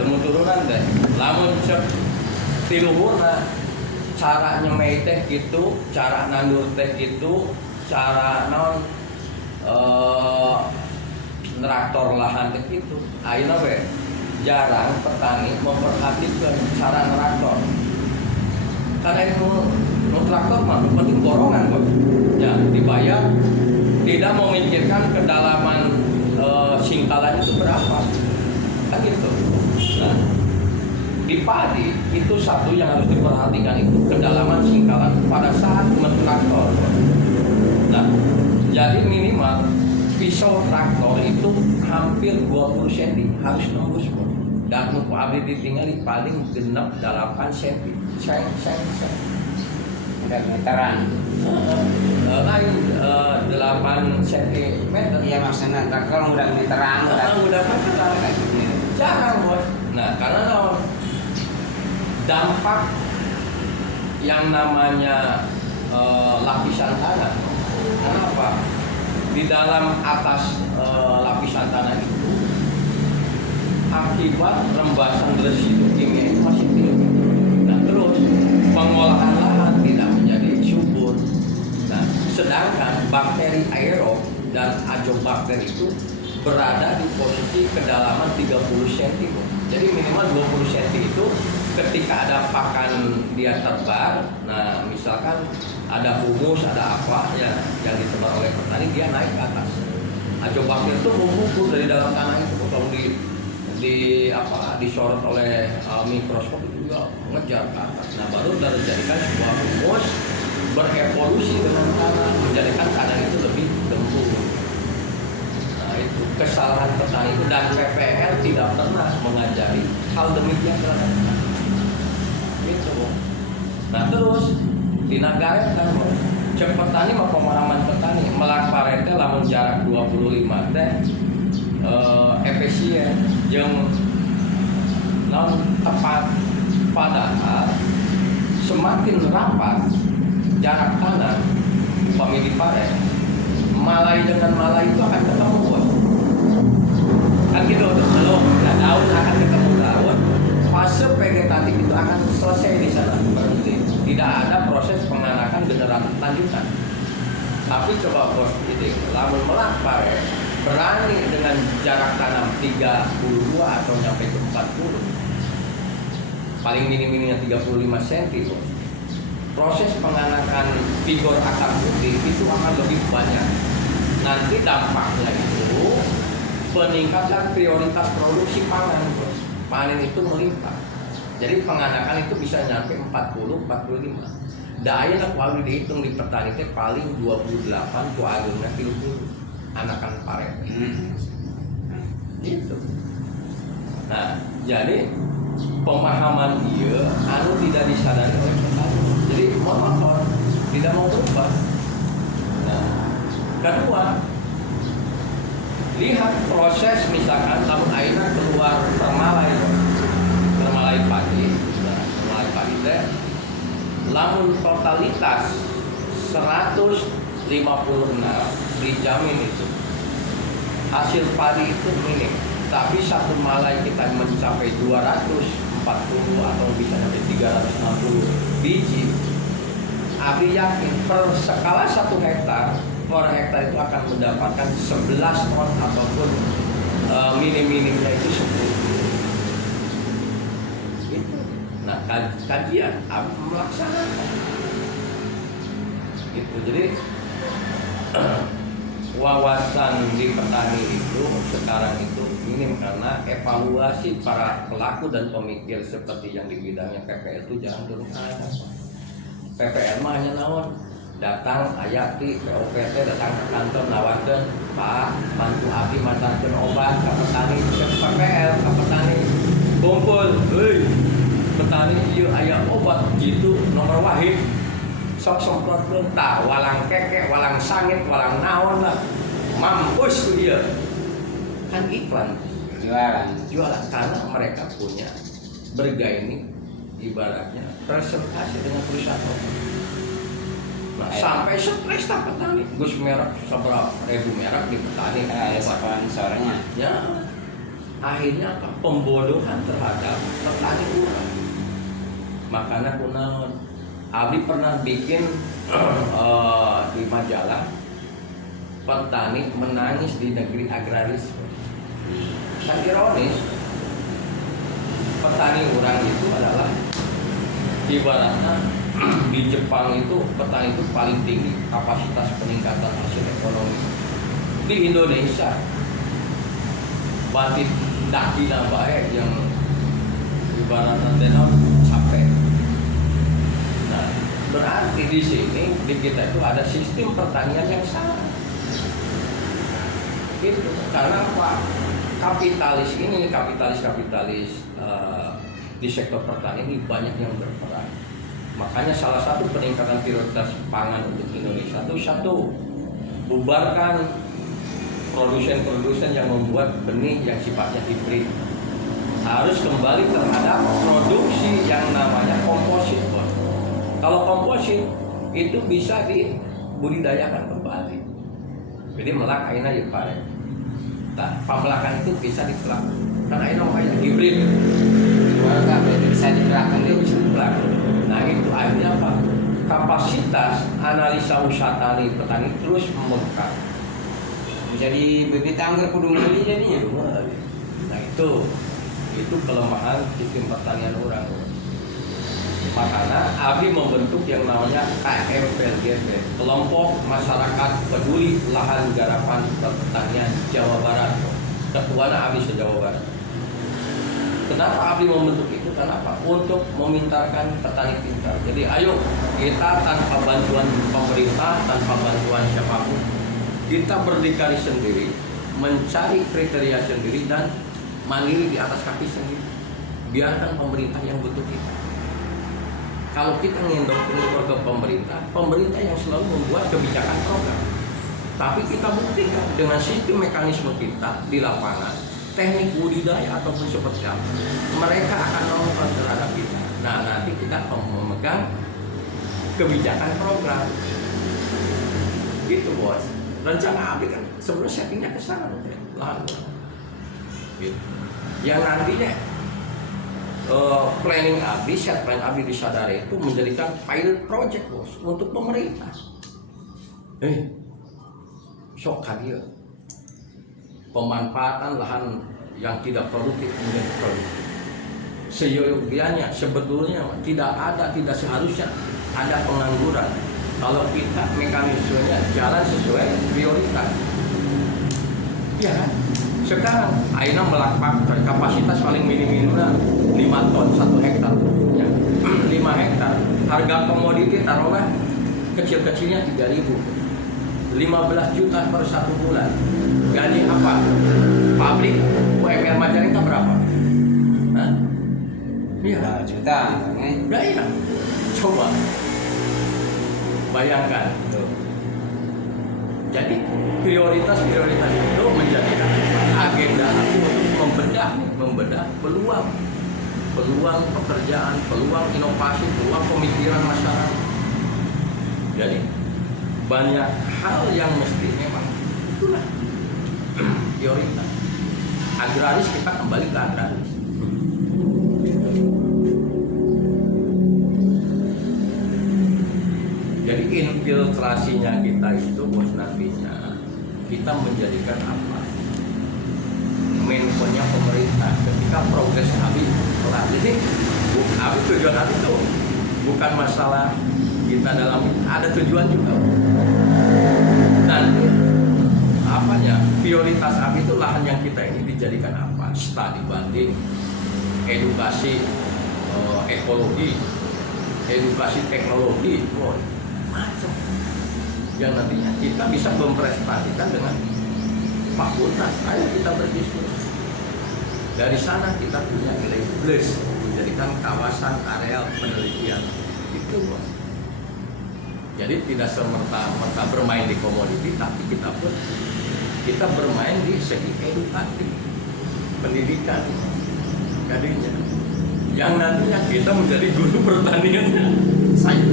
ilmu turunan teh lamun cek tiluhurna cara nyemai teh gitu, cara nandur teh gitu, cara non traktor lahan teh gitu. Ayeuna we jarang petani memperhatikan cara traktor. Karena itu traktor mah penting borongan kok. Ya, dibayar tidak memikirkan kedalaman singkalan itu berapa. Kan gitu. Nah, di padi itu satu yang harus diperhatikan itu kedalaman singkalan pada saat mentraktor. Nah, jadi minimal pisau traktor itu hampir 20 cm harus nembus kok. Dan nu abdi ditinggali paling genep 8 cm. Seng. Udah meteran. Lain 8 cm. Iya maksudnya traktor udah meteran. Udah meteran. Jarang bos. Nah karena dampak yang namanya lapisan tanah. Kenapa? Di dalam atas lapisan tanah itu akibat rembasan residu kimia itu masih tinggi. Nah terus pengolahan lahan tidak menjadi subur. Nah sedangkan bakteri aerob dan azobakter itu berada di posisi kedalaman 30 cm. Jadi minimal 20 cm itu ketika ada pakan dia terbar, nah misalkan ada humus, ada apa ya yang ditebar oleh petani, dia naik ke atas. Azobakter itu mengukur dari dalam tanah itu kalau disorot oleh mikroskop itu juga mengejar ke atas. Nah baru terjadikan sebuah humus berevolusi dengan tanah, menjadikan tanah itu lebih gembur. Nah itu kesalahan petani itu, dan PPL tidak pernah mengajari hal demikian terhadap petani. Gitu. Nah terus dinagaret kan cek petani mau pemahaman petani melak parete lamun jarak 25 teh efisien jeung non tepat, padahal semakin rapat jarak tanam pemilih paret malai dengan malai itu akan ketemu bos. Kan gitu kalau daun akan ketemu daun, fase vegetatif itu akan selesai di sana, berhenti. Tidak ada proses penganakan generasi lanjutan. Tapi coba bos ini lamun melak paret berani dengan jarak tanam 32 atau nyampe ke 40, paling minim-minimnya 35 cm bos. Proses penganakan vigor akar putih itu akan lebih banyak. Nanti dampaknya itu peningkatan prioritas produksi pangan bos. Panen itu melimpah. Jadi penganakan itu bisa nyampe 40-45. Daya nak walau dihitung di petani itu paling 28 ku agungna 30 anakan paret. Gitu. Nah, jadi pemahaman dia anu tidak disadari oleh petani. Jadi monoton, tidak mau berubah. Nah, kedua, lihat proses misalkan lamun ayeuna keluar permalai padi, permalai padi teh lamun totalitas 156 dijamin itu hasil padi itu minim, tapi satu malai kita mencapai 240 atau bisa sampai 360 biji. Abi yakin per skala 1 hektar per hektar itu akan mendapatkan 11 ton ataupun minim-minimnya itu 10. Gitu. Nah kajian Abi melaksanakan gitu. Jadi wawasan di petani itu sekarang itu minim karena evaluasi para pelaku dan pemikir seperti yang di bidangnya PPL itu jangan turun ada. PPL mah hanya naon datang ayati POPT datang ke kantor nawarkan Pak bantu abdi masakan obat ke petani PPL ke petani kumpul petani ieu aya obat gitu nomor wahid sok semprotkeun tah walang keke walang sangit walang naon lah mampus tuh dia kan iklan jualan karena mereka punya bergaining ibaratnya presentasi dengan perusahaan obat. Nah, sampai stres tak petani gus merek seberapa ribu merek di petani ada sponsornya ya akhirnya apa? Pembodohan terhadap petani urang. Makanya kunaon abdi pernah bikin di majalah petani menangis di negeri agraris. Kan ironis, petani urang itu adalah ibaratnya di Jepang itu petani itu paling tinggi kapasitas peningkatan hasil ekonomi. Di Indonesia batik daki baik yang ibaratnya tenor capek. Nah, berarti di sini di kita itu ada sistem pertanian yang salah. Itu karena apa? Kapitalis di sektor pertanian ini banyak yang berperan. Makanya salah satu peningkatan prioritas pangan untuk Indonesia itu satu, bubarkan produsen-produsen yang membuat benih yang sifatnya hibrid. Harus kembali terhadap produksi yang namanya komposit. Kalau komposit itu bisa dibudidayakan kembali. Jadi melak aina ya Pak. Nah, pemelakan itu bisa dilakukan. Karena aina kayak hibrid. Warga bisa dilakukan Bisa dilakukan. Nah itu akhirnya apa? Kapasitas analisa usaha petani terus membengkak. jadi bibit anggur kudu meuli jadinya. Nah itu kelemahan sistem pertanian orang. Makanya Abdi membentuk yang namanya KMPLGP, Kelompok Masyarakat Peduli Lahan Garapan Pertanian Jawa Barat. Ketuanya Abdi se-Jawa Barat. Kenapa Abdi membentuk itu? Kenapa? Untuk memintarkan petani pintar. Jadi ayo kita tanpa bantuan pemerintah, tanpa bantuan siapapun, kita berdikari sendiri, mencari kriteria sendiri dan mandiri di atas kaki sendiri. Biarkan pemerintah yang butuh kita. Kalau kita ngendor ke pemerintah yang selalu membuat kebijakan program. Tapi kita buktikan dengan sistem mekanisme kita di lapangan, teknik budidaya ataupun seperti apa, mereka akan melakukan terhadap kita. Nah nanti kita memegang kebijakan program. Gitu bos. Rencana Abdi kan sebenarnya settingnya ke sana, lahan. Gitu. Yang nantinya planning Abdi, set plan Abdi di Sadare itu menjadikan pilot project bos untuk pemerintah. Sok kadia pemanfaatan lahan yang tidak produktif menjadi produktif. Seyogianya sebetulnya tidak seharusnya ada pengangguran kalau kita mekanismenya jalan sesuai prioritas. Ya kan? Sekarang aina melakukan kapasitas paling minimumnya 5 ton 1 hektar ya. 5 hektar harga komoditi taruhlah kecil-kecilnya 3.000, 15 juta per 1 bulan. Gaji apa? Pabrik UMR Majalengka berapa? Hah? Iya, Juta, udah iya. Coba bayangkan tuh. Jadi prioritas itu menjadikan agenda untuk membedah peluang pekerjaan, peluang inovasi, peluang pemikiran masyarakat. Jadi banyak hal yang mesti memang itulah prioritas. Agraris kita kembali ke agraris. Jadi infiltrasinya kita itu bos nantinya kita menjadikan apa? Menkonya pemerintah ketika progres Abdi telah. Jadi Abdi tujuan Abdi itu bukan masalah kita dalam ada tujuan juga. Nanti apanya? Prioritas Abdi itu lahan yang kita ini dijadikan apa? Studi banding, edukasi ekologi, edukasi teknologi, macam yang nantinya kita bisa memprestasikan dengan fakultas. Ayo kita berdiskusi. Dari sana kita punya nilai plus menjadikan kawasan areal penelitian itu bos. Jadi tidak semerta-merta bermain di komoditi, tapi kita bermain di segi edukatif, pendidikan, jadinya yang nantinya kita menjadi guru pertanian. Saya